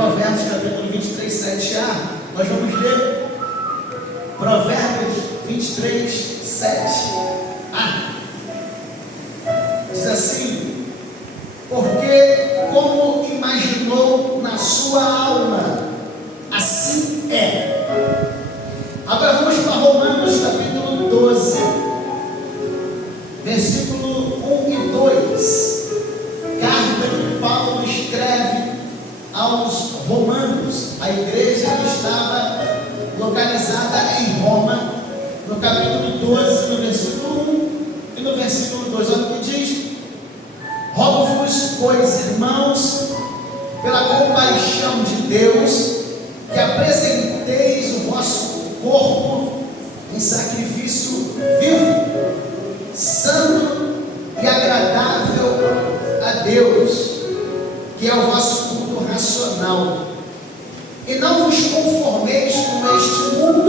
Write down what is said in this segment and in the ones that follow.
Provérbios capítulo 23, 7a, nós vamos ler Provérbios 23, 7a. Diz assim: porque como imaginou na sua alma, assim é. Agora vamos para Romanos capítulo 12, versículo 1 e 2. Carta que Paulo escreve aos romanos, a igreja que estava localizada em Roma, no capítulo 12, no versículo 1 e no versículo 2. Olha o que diz: rogo-vos, pois, irmãos, pela compaixão de Deus, que apresenteis o vosso corpo em sacrifício vivo, santo e agradável a Deus, que é o vosso culto racional. E não vos conformeis com este mundo,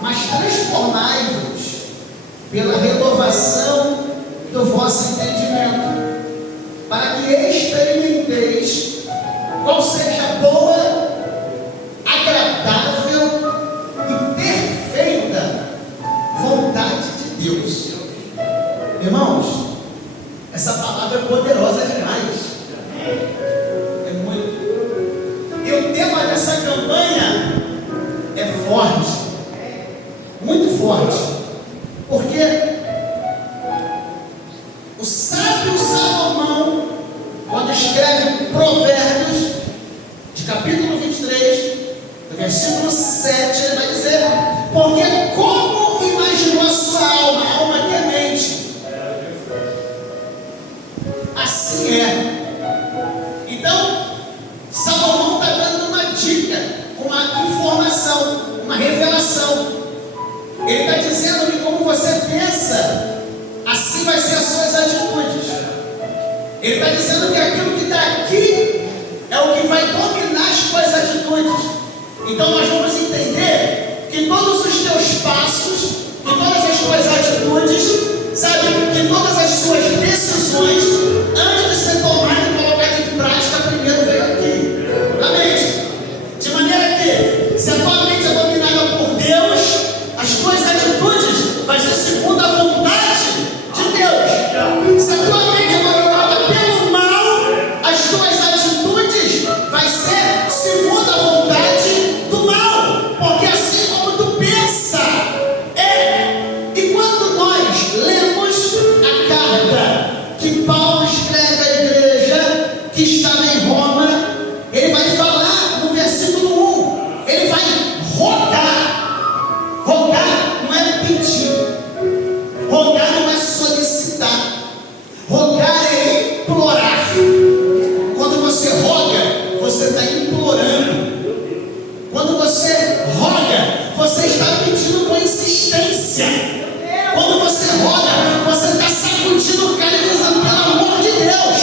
mas transformai-vos pela renovação do vosso entendimento, para que experimenteis qual seja a boa, agradável e perfeita vontade de Deus. Irmãos, essa palavra é poderosa demais. É muito. E o tema dessa campanha é forte, muito forte, porque o sábio Salomão, quando escreve Provérbios, de capítulo 23, do versículo 7, ele vai dizer: porque como imaginou a sua alma, a alma que é mente, assim é. Então, Salomão está dando uma dica, uma informação, uma revelação. Ele está dizendo que como você pensa, assim vai ser as suas atitudes. Ele está dizendo que aquilo que está aqui é o que vai dominar as suas atitudes. Então nós vamos entender que todos os teus passos, que todas as tuas atitudes, sabe, que todas as suas decisões, antes de ser tomada e colocada em prática, primeiro veio aqui, a mente. De maneira que, se a tua mente é dominada por Deus, as tuas atitudes vai ser segundo a vontade de Deus. Se a tua mente é dominada pelo mal, as tuas atitudes vai ser segundo a vontade do mal, porque assim como tu pensa, é. E quando nós lemos a carta que Paulo escreve à igreja que estava em Roma, ele vai falar no versículo 1, ele vai rogar. Rogar não é pedir, rogar não é solicitar, rogar é implorar. Quando você roga, você está implorando. Quando você roga, você está pedindo com insistência. Quando você roga, você está sacudindo o cara e dizendo: pelo amor de Deus,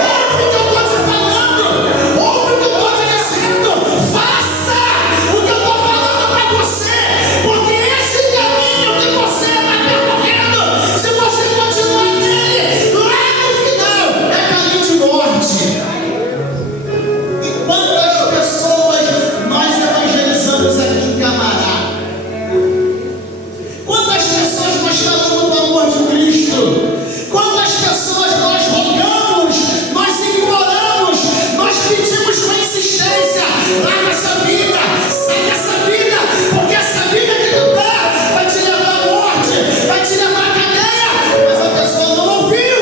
ouve o que eu estou te falando, ouve o que eu estou te dizendo, faça o que eu estou falando para você, porque esse caminho que você está percorrendo, se você continuar nele, lá no final é caminho de morte. E quantas pessoas nós evangelizamos aqui em Camará? Quantas pessoas nós falamos do amor de Cristo? Quantas pessoas nós rogamos, nós imploramos, nós pedimos com insistência: larga essa vida, sai dessa vida, porque essa vida que tu dá vai te levar à morte, vai te levar à cadeia. Mas a pessoa não ouviu.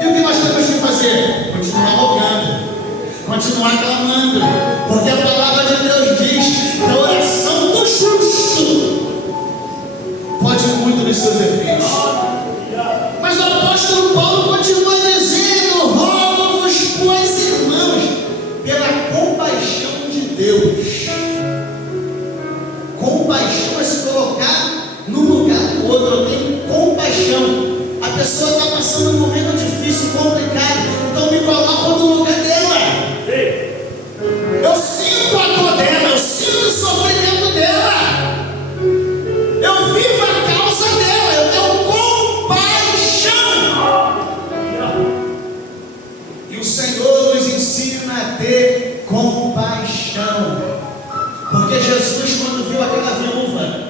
E o que nós temos que fazer? Continuar rogando, continuar clamando, porque a palavra de Deus diz que a oração do justo pode muito nos seus efeitos. Mas o apóstolo Paulo continua dizendo: rogo-vos, pois, irmãos, pela compaixão de Deus. Compaixão é se colocar no lugar do outro. Eu tenho compaixão. A pessoa está passando um momento difícil, complicado, então me coloco no lugar dela. Eu sinto a dor dela, eu sinto o sofrimento dela, eu vivo a causa dela, eu tenho compaixão. E o Senhor nos ensina a ter compaixão. Porque Jesus, quando viu aquela viúva,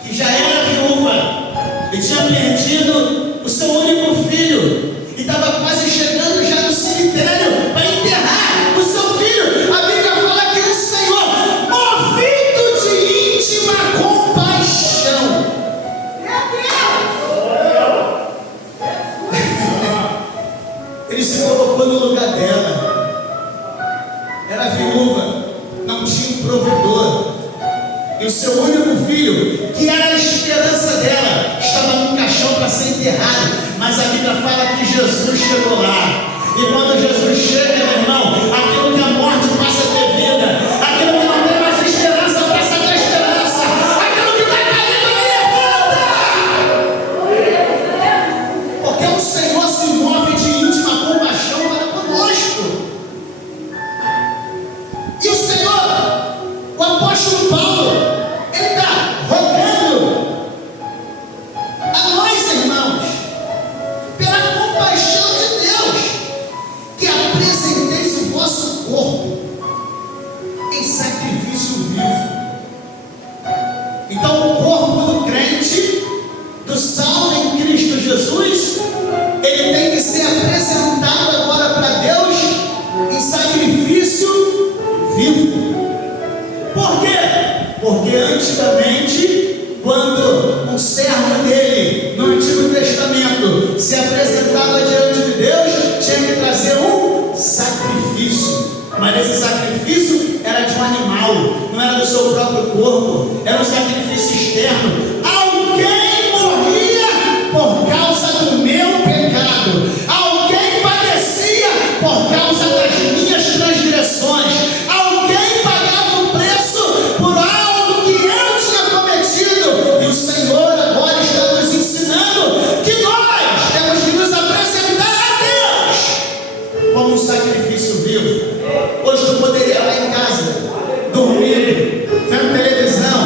que já era viúva, e tinha perdido o seu único filho, e estava quase chegando já no cemitério para enterrar o seu filho, a Bíblia fala que o Senhor, movido de íntima compaixão, ele se colocou no lugar dela. Era viúva, não tinha um provedor, e o seu único filho, que era a esperança dela, estava num caixão para ser enterrado. Mas a Bíblia fala que Jesus chegou lá. E quando Jesus chega, meu irmão, aquilo que a morte passa a ter vida, aquilo que não tem mais esperança passa a ter esperança, aquilo que está caindo levanta. Porque o Senhor se move de íntima compaixão para conosco. E o Senhor, o apóstolo Paulo, ele está rogando a nós, irmãos, pela compaixão de Deus, que apresenteis o vosso corpo em sacrifício vivo. Então, o corpo do crente, do salvo em Cristo Jesus, ele tem que ser apresentado agora para Deus em sacrifício vivo. Por quê? Porque antigamente, quando um servo dele no Antigo Testamento se apresentava diante de Deus, tinha que trazer um sacrifício. Mas esse sacrifício era de um animal, não era do seu próprio corpo, era um sacrifício externo. Alguém morria por causa do meu pecado, alguém padecia por causa das minhas transgressões, alguém pagava o preço por algo que eu tinha cometido. E o Senhor agora está nos ensinando que nós temos que nos apresentar a Deus como um sacrifício vivo. Hoje tu poderia estar em casa, dormindo, vendo televisão,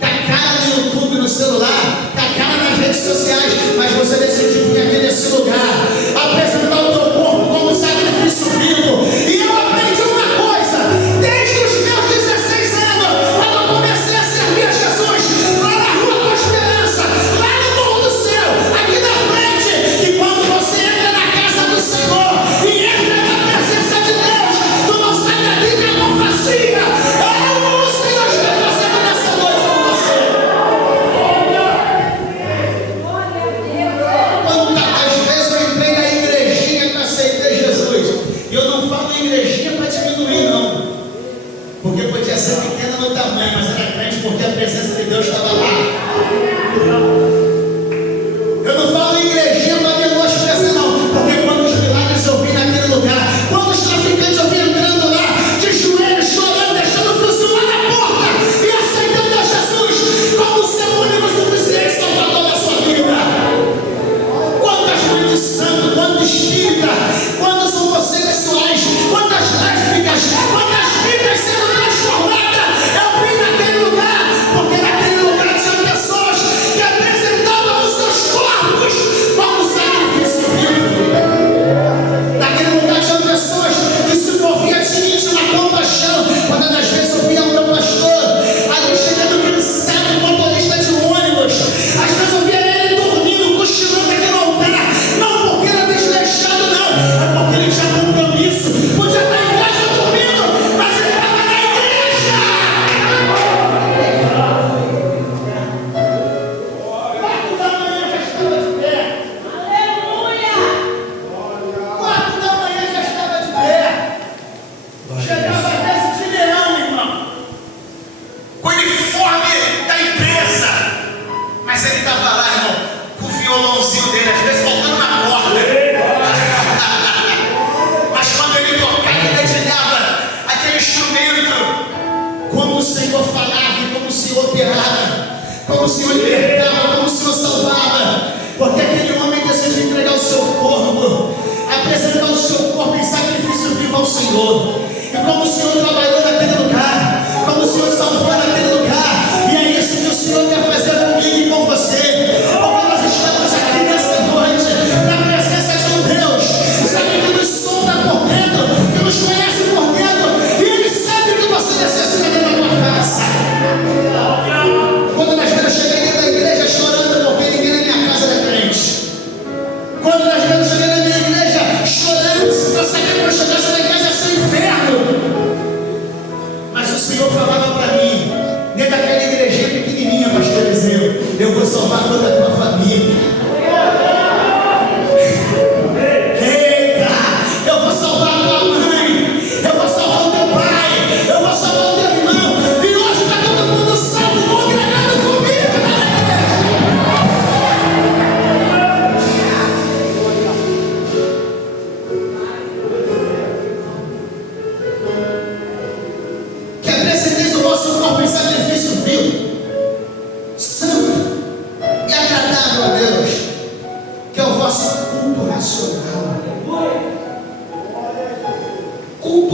com a cara no YouTube, no celular, com a cara nas redes sociais, mas você decidiu vir aqui nesse lugar, apresentar o teu corpo como um sacrifício vivo. E eu aprendi uma coisa, desde os meus 16 anos, quando eu comecei a servir a Jesus, lá na Rua com Esperança, lá no Morro do Céu, aqui na frente, que quando você entra na casa do Senhor e entra na presença de Deus, tu não sai daqui com a mão vazia. É o Senhor está fazendo nessa noite com você. Quantas vezes eu entrei na igrejinha para aceitar Jesus, e eu não falo igrejinha para diminuir, não, porque podia ser pequena no tamanho, mas era grande porque a presença de Deus estava lá. Eu não falo igrejinha para menosprezar, não, porque quando os milagres eu vi naquele lugar, quando os traficantes eu vi entrando lá, de joelhos, chorando, deixando o fuzil lá na porta e aceitando a Jesus como o seu único suficiente salvador da sua vida. Quantas mães de santo, quanto espírita, quantos homossexuais, quantas lésbicas, quantas vidas sendo transformadas. Eu vim naquele lugar, porque naquele lugar tinha pessoas que apresentavam os seus corpos como sacrifício vivo. Naquele lugar tinha pessoas que se moviam de íntima compaixão. Quando das vezes eu via o meu pastor ali chegando cansado, motorista de ônibus, às vezes eu via ele dormindo, cochilando aqui no altar, não porque era desleixado, não, é porque ele tinha compromisso. Podia estar em casa dormindo, mas ele estava na igreja. 4 da manhã já estava de pé. Aleluia! 4 da manhã já estava de pé. Chegava desse de leão, irmão, com o uniforme da empresa, mas ele estava lá, irmão, com o violãozinho dele, às vezes voltando na corda. Mas quando ele tocava, ele dedilhava aquele instrumento, como o Senhor falava e como o Senhor operava, como o Senhor libertava, como o Senhor salvava. Porque aquele homem decidiu entregar o seu corpo, apresentar o seu corpo em sacrifício vivo ao Senhor. E como o Senhor trabalhou naquele lugar, como o Senhor salvou naquele lugar, e é isso que o Senhor quer fazer comigo e com você. Porque nós estamos aqui nessa noite, na presença de um Deus, sabe, que nos sonda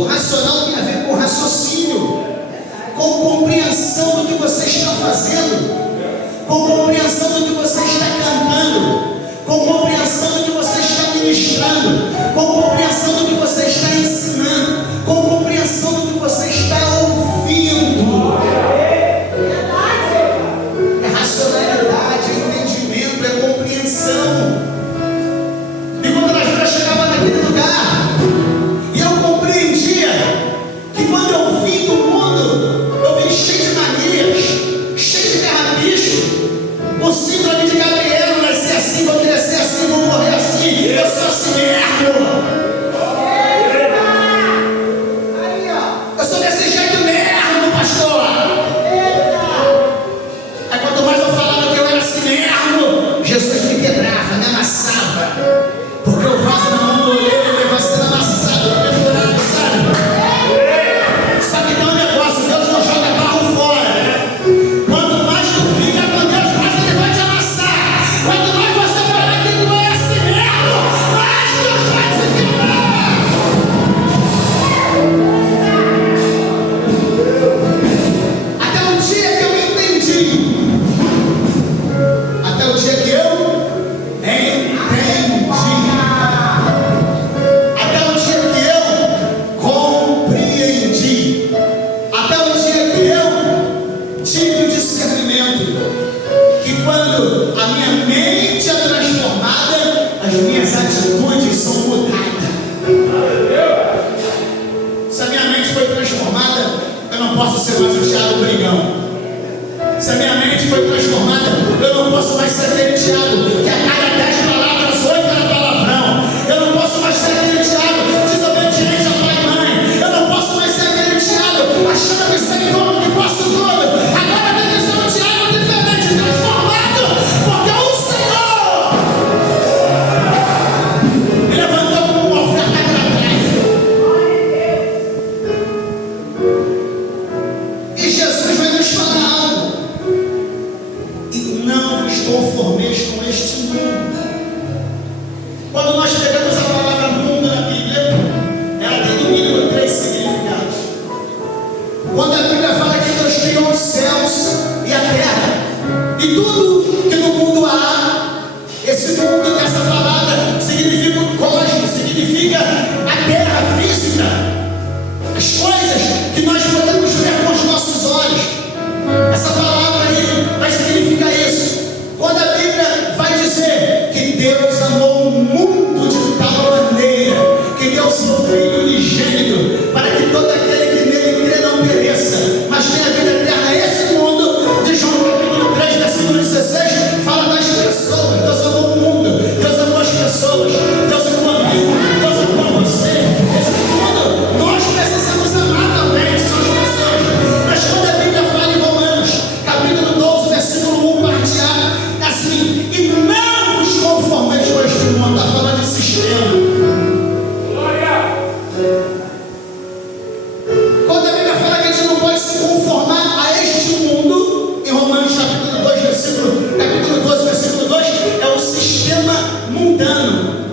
entendimento racional tem a ver com raciocínio, com compreensão do que você está fazendo, com compreensão do que você está cantando, com compreensão do que você está ministrando, com compreensão do que você está ensinando, com compreensão do que você está ouvindo. É racionalidade, é entendimento, é compreensão. E quando a gente chegava naquele lugar, e eu compreendia que quando eu vim do mundo, eu vim cheio de manias, cheio de carrapicho, o síndrome de Gabriel, nascer assim, vou crescer assim, vou morrer assim, eu sou assim mesmo. Eu sou desse jeito mesmo, pastor. Aí quanto mais eu falava que eu era assim mesmo, Jesus me quebrava, me amassava. Porque o vaso na mão do olheiro, ele vai sendo amassado, perfurado, sabe? Sabe que tem um negócio, Deus não joga barro fora. Quanto mais tu briga com Deus, mais ele vai te amassar. Quanto mais você falar que tu é assim mesmo, mais Deus vai te quebrar. Até o dia que eu entendi. Até o dia que eu entendi. Até o dia que eu compreendi. Até o dia que eu tive o discernimento que quando a minha mente é transformada, as minhas atitudes são mudadas. Se a minha mente foi transformada, eu não posso ser mais o Thiago brigão. Se a minha mente foi transformada, eu não posso mais ser aquele Thiago que a cada 10 palavras, 8 era palavrão. Eu não posso mais ser aquele Thiago desobediente a pai e mãe. Eu não posso mais ser aquele Thiago achando que sei como, que posso tudo. Agora tem que ser um Thiago diferente, transformado, porque o Senhor me levantou como uma oferta gratuita. E Jesus vai nos falar algo. E não vos conformeis com este mundo. Quando nós pegamos a palavra mundo na Bíblia, ela tem no mínimo 3 significados. Quando a Bíblia fala que Deus criou os céus e a terra, e tudo que no mundo há, esse mundo dessa palavra significa o cosmos, significa a terra física, as coisas que nós podemos ver com os nossos olhos. Essa palavra aí vai significar isso. Quando a Bíblia vai dizer que Deus amou o mundo de tal maneira que deu seu Filho unigênito para que todo aquele que nele crê não pereça, mas tenha vida eterna. Esse mundo, de João capítulo 3, versículo 16, fala das pessoas. Deus amou o mundo, Deus amou as pessoas, Deus amou a mim, Deus amou você. Esse mundo, nós precisamos amar também, são as pessoas. Mas quando a Bíblia fala em Romanos, capítulo 12, versículo 1, parte A, assim, e não vos conformeis com este mundo, está falando de sistema. Quando a Bíblia fala que a gente não pode se conformar a este mundo, em Romanos capítulo 12, versículo 2, é o sistema mundano.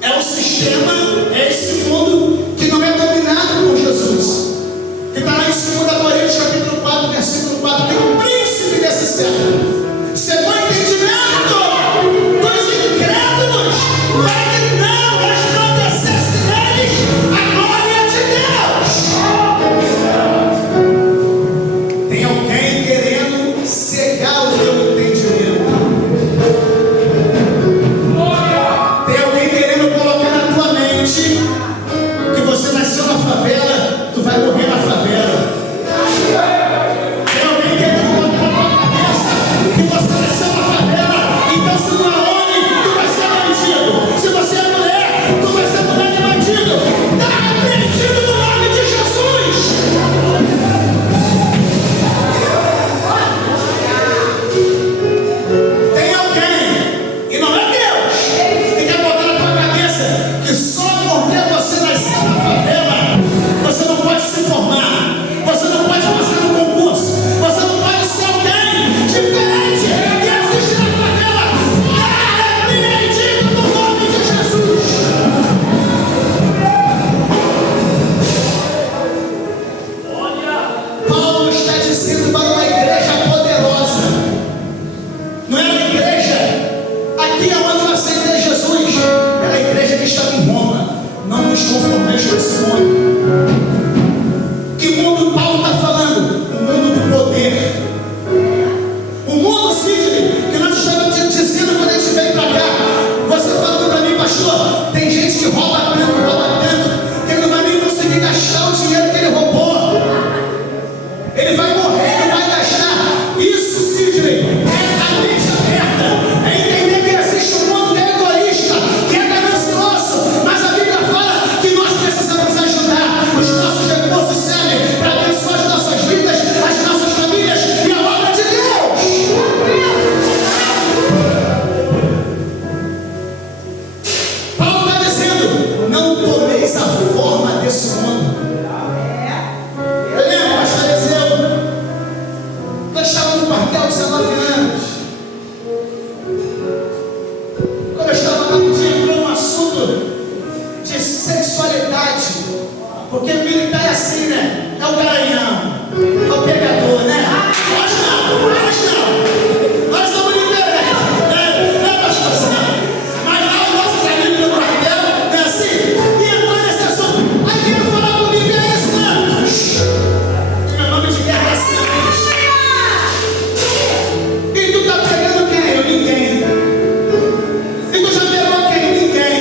É o sistema, é esse mundo que não é dominado por Jesus. Que está lá em 2 Coríntios capítulo 4, versículo 4, que é o príncipe desse século. Segundo o entendimento dos incrédulos, para que não resplandecesse neles a glória de Deus. Tem alguém querendo cegar o teu entendimento. Tem alguém querendo colocar na tua mente que você nasceu na favela, tu vai morrer na favela. Tem alguém querendo colocar na tua cabeça que rouba tanto, que ele não vai nem conseguir gastar o dinheiro que ele roubou. Ele vai morrer, ele vai gastar. Isso, Sidney, é a mente aberta. É entender que existe um mundo que é egoísta, que é ganancioso. Mas a Bíblia fala que nós precisamos ajudar. Os nossos recursos servem para abençoar as nossas vidas, as nossas famílias e a obra de Deus. Paulo está dizendo: não tomeis a forma desse mundo. Eu lembro, pastor Eliseu, eu estava no quartel 19 anos. Quando eu estava lá, um dia entrou um assunto de sexualidade. Porque o militar é assim, né? É o garanhão, é o pegador, né? Nós não. Nós somos diferentes, né, pastor Sam? Mas lá os nossos amigos do quartel é assim. E entrou nesse assunto. Aí veio falar comigo, e aí, Santos? Meu nome de guerra é Santos. E tu tá pegando quem? Eu, ninguém. E tu já pegou quem? Ninguém.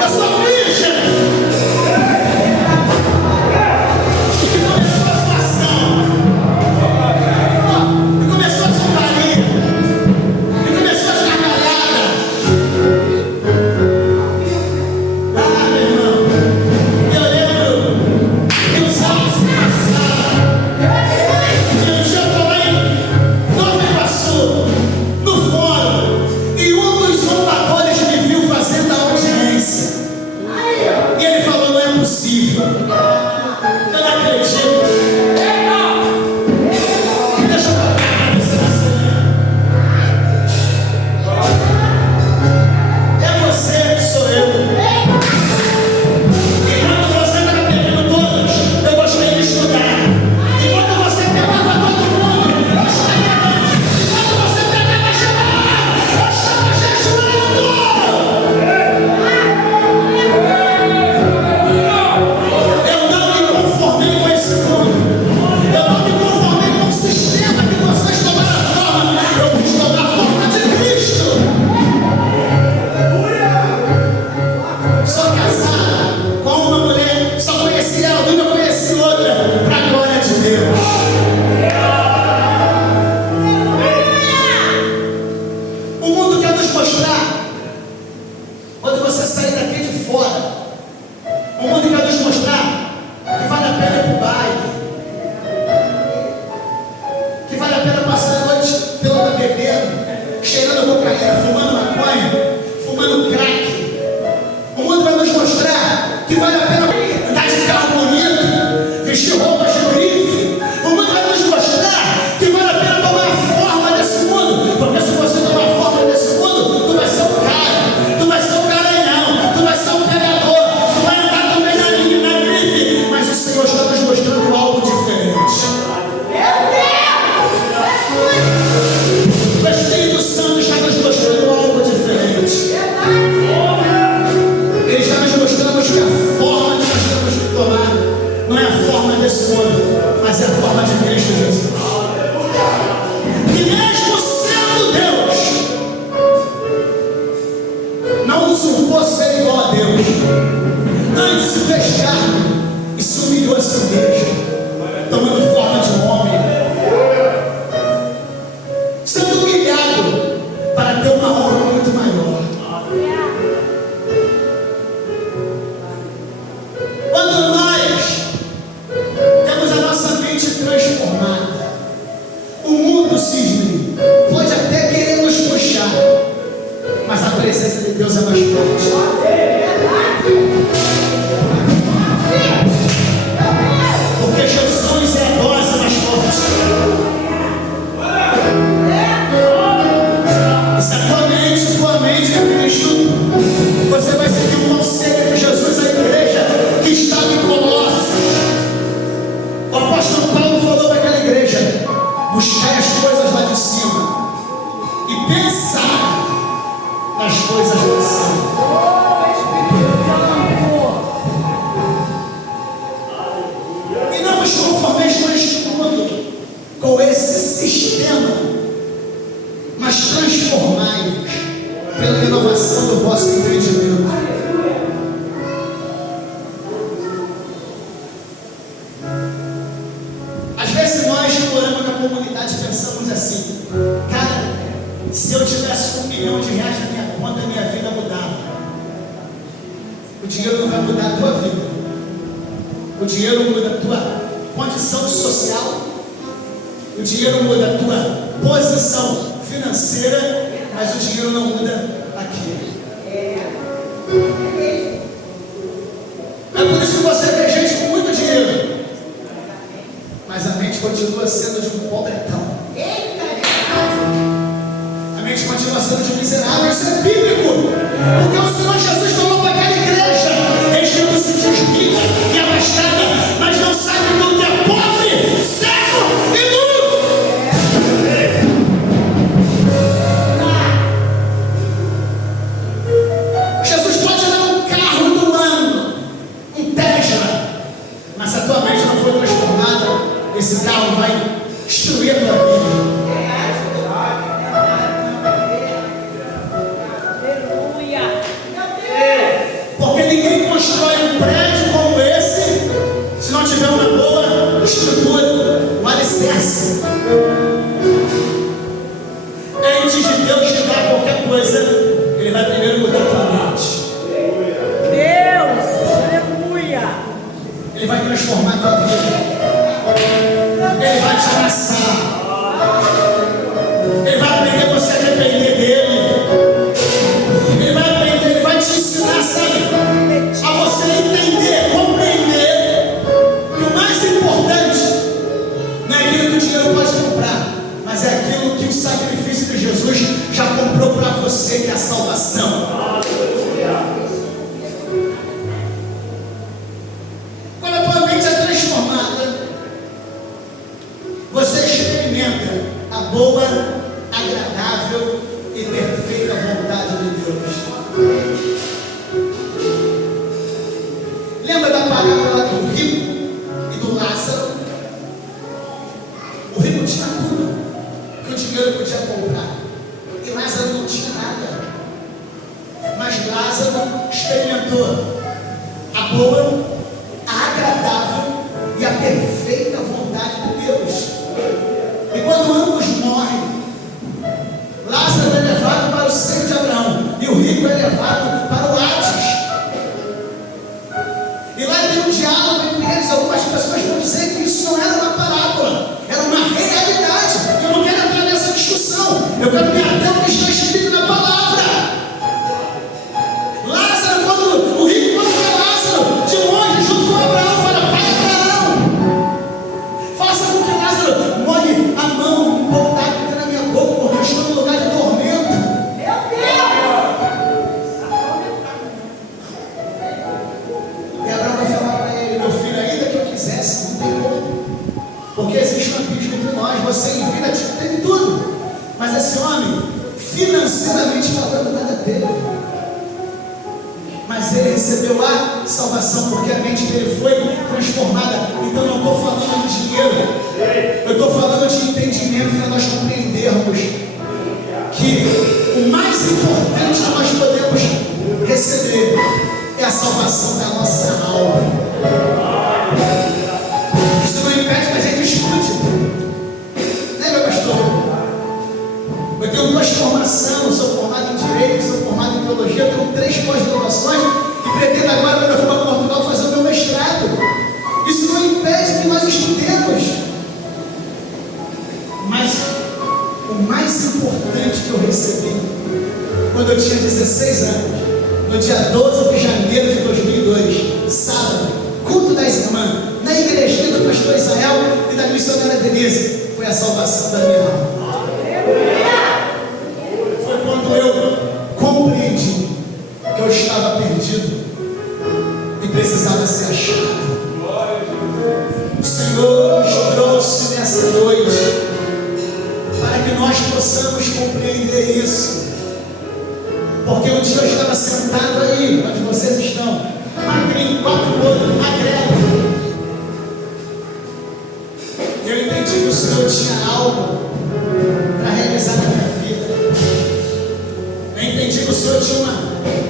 Eu sou virgem. E começou a situação. E começou a zombaria. E começou as gargalhadas. Ah, meu irmão. Eu lembro que os altos se passaram. E um dia eu estava em Nova Iguaçu, no fórum, e um dos zombadores me viu fazendo a audiência. E ele falou: não é possível. Eu não acredito. Deixa eu tocar para você nascer. É você, sou eu. E quando você estava pegando todos, eu gostei de estudar. E quando você pegava todo mundo, eu estaria antes. E quando você pegava geral, eu estava jejuando. Eu não me conformei com esse mundo. Eu não me conformei com o sistema que vocês tomaram a forma. Eu quis tomar a forma de Cristo. Sou casada com uma mulher, só conheci ela, nunca conheci outra, para a glória de Deus. O mundo quer nos mostrar, quando você sair daqui de fora, o mundo quer nos mostrar que vale a pena ir para o baile, que vale a pena passar a noite toda bebendo, cheirando cocaína, fumando maconha, fumando crack. O mundo vai nos mostrar que vale a pena andar de carro bonito, vestir roupas de grife. O mundo vai nos mostrar que vale a pena tomar a forma desse mundo. Porque se você tomar a forma desse mundo, tu vai ser um cara, tu vai ser um garanhão, tu vai ser um pegador, tu vai andar também na grife. Mas o Senhor está nos mostrando algo diferente. O Espírito Santo está nos mostrando algo diferente. Ele está nos mostrando que a forma que nós temos que tomar não é a forma desse mundo, mas é a forma de Cristo Jesus. Que mesmo sendo Deus, não usurpou ser igual a Deus. Antes se fez carne e se humilhou a si mesmo, tomando forma de um homem, sendo humilhado para ter uma honra muito maior. Quando nós temos a nossa mente transformada, o mundo, Sidney, pode até querer nos puxar, mas a presença de Deus é mais forte. Porque Jesus é a dose mais forte. Se a tua mente é Cristo, você vai seguir o conselho de Jesus à igreja que estava em Colossos. O apóstolo Paulo falou para aquela igreja: buscai as coisas lá de cima e pensar nas coisas lá de cima. O dinheiro não vai mudar a tua vida. O dinheiro muda a tua condição social. O dinheiro muda a tua posição financeira, mas o dinheiro não muda aquilo. É por isso que você vê gente com muito dinheiro, mas a mente continua sendo de um pobretão. A mente continua sendo de um miserável. Isso é bíblico, porque o Senhor Jesus falou para aquela igreja: eles que se diz rica e abastada, mas não sabem que tu é pobre, cego e nu. Jesus pode dar um carro do ano, um Tesla, mas se a tua mente não for transformada, esse carro vai destruir a tua vida. Porque ninguém constrói um prédio como esse se não tiver uma boa estrutura, um alicerce. Antes de Deus te dar qualquer coisa, Ele vai primeiro mudar a tua mente. Deus, aleluia. Ele vai transformar a tua vida. Ele vai te abraçar. Ele vai aprender você a depender dele. Ele vai aprender, ele vai te ensinar, sabe, a você entender, compreender que o mais importante não é aquilo que o dinheiro pode comprar, mas é aquilo que o sacrifício de Jesus já comprou para você, que é a salvação. Quando a tua mente é transformada, você experimenta a boa, agradável e perfeita vontade de Deus. Lembra da parábola do rico e do Lázaro? O rico tinha tudo que o dinheiro podia comprar, e Lázaro não tinha nada. Mas Lázaro experimentou a boa, a agradável e a perfeita vontade de Deus. E quando ambos morrem, Lázaro é levado para o seio de Abraão e o rico é levado para o Hades. E lá tem um diálogo entre eles. Algumas pessoas vão dizer que isso não era uma parábola, era uma realidade. Eu não quero entrar nessa discussão, eu quero me ater ao que está escrito na palavra. Lázaro, quando o rico vê Lázaro de longe junto com Abraão, fala: pai Abraão, faça com que Lázaro molhe a mão um pouco d'água que tem na minha boca, porque eu estou no lugar de tormento. Meu Deus! E Abraão vai falar para ele: meu filho, ainda que eu quisesse, não tem como, porque existe um abismo entre nós. Você em vida teve tudo, mas esse homem, financeiramente falando, nada teve. Mas ele recebeu a salvação, porque a mente dele foi transformada. Então não estou falando de dinheiro, eu estou falando de entendimento, para nós compreendermos que o mais importante que nós podemos receber é a salvação da nossa alma. Isso não impede que a gente escute, né, meu pastor? Eu tenho 2 formações, sou formado em Direito, sou formado em Teologia, eu tenho 3 pós-graduações e pretendo agora, quando eu for para Portugal, fazer o meu mestrado. Isso não impede que nós estudemos. Mas o mais importante que eu recebi, quando eu tinha 16 anos, no dia 12 de janeiro de 2002, sábado, culto das irmãs, na igrejinha do pastor Israel e da missionária Denise, foi a salvação da minha alma. Foi quando eu compreendi que eu estava perdido e precisava ser achado. O Senhor nos trouxe nessa noite para que nós possamos compreender isso. Porque um dia eu estava sentado aí, onde vocês estão, magrinho, 4 olhos, magrelo. Eu entendi que o Senhor tinha algo para realizar na minha vida. Eu entendi que o Senhor tinha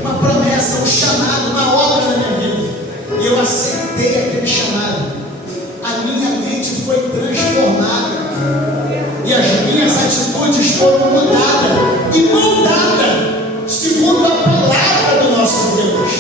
uma promessa, um chamado, uma obra na minha vida. E eu aceitei aquele chamado. A minha mente foi transformada. E as minhas atitudes foram mudadas e moldadas segundo a palavra do nosso Deus.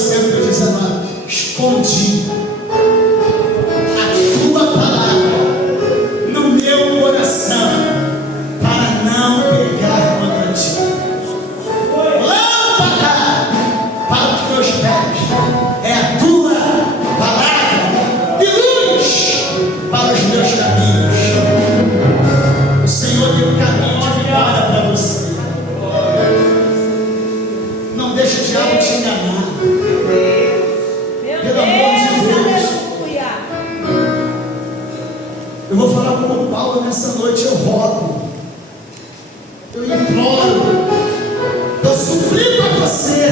119, escondi a tua palavra no meu coração para não pegar contra ti. Lâmpada para os meus pés é a tua palavra e luz para os meus caminhos. O Senhor tem um caminho de vitória para você. Não deixa o diabo te enganar. Pelo amor de Deus. Eu vou falar como Paulo nessa noite. Eu rogo, eu imploro, eu suplico a você,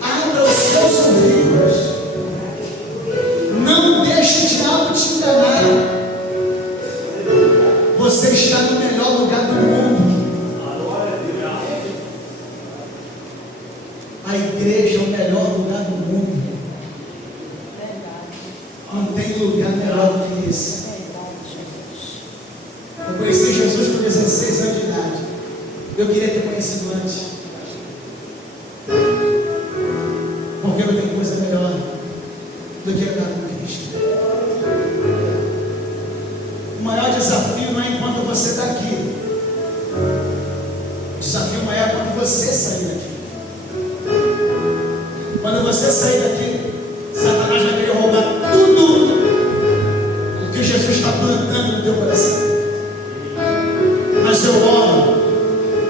abra os seus ouvidos. Não deixe o diabo te enganar. Você está no melhor lugar do mundo. A igreja é o melhor lugar do mundo. Não tem lugar melhor do que esse. Eu conheci Jesus com 16 anos de idade. Eu queria ter conhecido antes. Porque não tem coisa melhor do que andar com Cristo. O maior desafio não é enquanto você está aqui. O desafio maior é quando você sair daqui. Quando você sair daqui, Satanás vai querer roubar tudo o que Jesus está plantando no teu coração. Mas eu oro,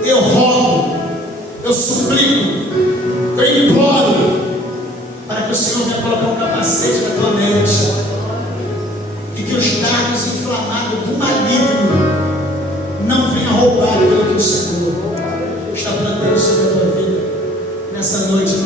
eu rogo, eu suplico, eu imploro para que o Senhor venha colocar um capacete na tua mente e que os dardos inflamados do maligno não venham roubar aquilo que o Senhor está plantando sobre a tua vida nessa noite.